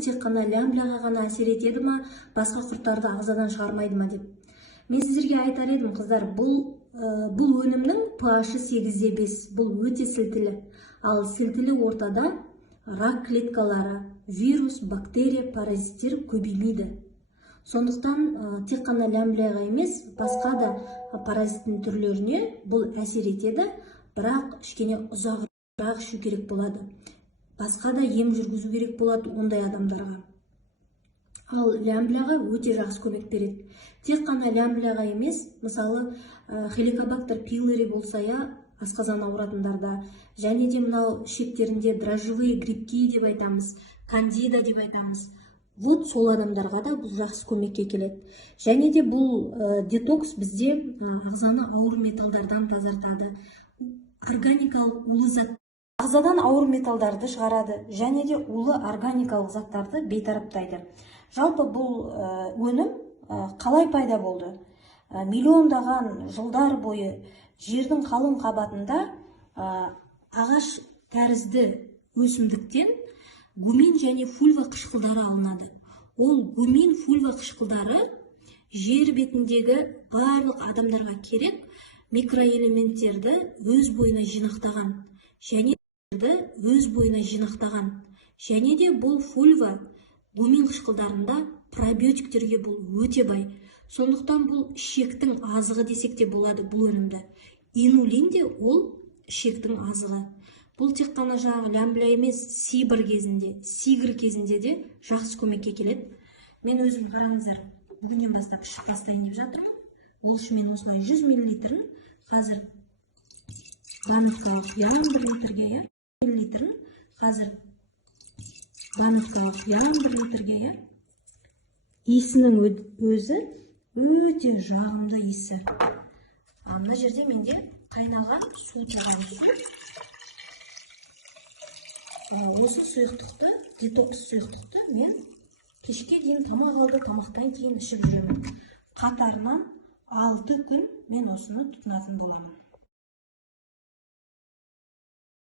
тек қана лямбляға ғана әсер етеді ма, басқа құрттарды ағзадан шығармайды ма деп. Мен сіздерге айтар едім, қыздар, бұл өнімнің pH-ы 8,5, бұл өте сілтілі. Ал сілтілі ортада рак клеткалары, вирус, бактерия, паразиттер көбеймейді. Сондықтан тек қана лямбляға емес, басқа да паразиттің түрлеріне бұл әсер етеді, бірақ кішкене ұзағырақ ішу керек болады. Басқа да ем жүргізу керек болады ондай адамдарға. Ал лямбляға өте жақсы көмек береді. Тек қана лямбляға емес, мысалы хеликобактер пилори болса, асқазан ауыратындарда, және де мынау ішектерінде дрожжевые грибки деп айтамыз, кандида деп айтамыз. Вот сол адамдарға да бұл жақсы көмекке келеді. Және де бұл детокс бізде ағзаны ауыр металдардан тазартады. Органикалық улы зат ағзадан ауыр металдарды шығарады, және де улы органикалық заттарды бейтараптайды. Жалпы бұл өнім қалай пайда болды? Миллиондаған жылдар бойы жердің қалың қабатында ағаш тәрізді өсімдіктен гумин және фульва қышқылдары алынады. Ол гумин, фульва қышқылдары жер бетіндегі барлық адамдарға керек микроэлементтерді өз бойына жинақтаған, және де бұл фульва гумин қышқылдарында пробиотиктерге бұл өте бай. Сондықтан бұл ішектің азығы десек те болады бұл өнімді. Инулин де ол ішектің азығы. Бұл тек қана жаңағы лямбля емес, сигр кезінде де жақсы көмекке келеді. Мен өзім қараңыздар, бүгіннен бастап ішіп бастайын деп жатырмын. Ол үшін мен осылай 100 мл-ін қазір банкаға құямын 1 литрге, Иісінің өзі өте жағымды иісі. Мына жерде менде қайнаған су тұрған су. Осы сұйықтықты, детокс сұйықтықты мен кешке дейін тамақ алды, тамақтан кейін ішіп жүремін. Қатарынан 6 күн мен осыны тұтынатын боламын.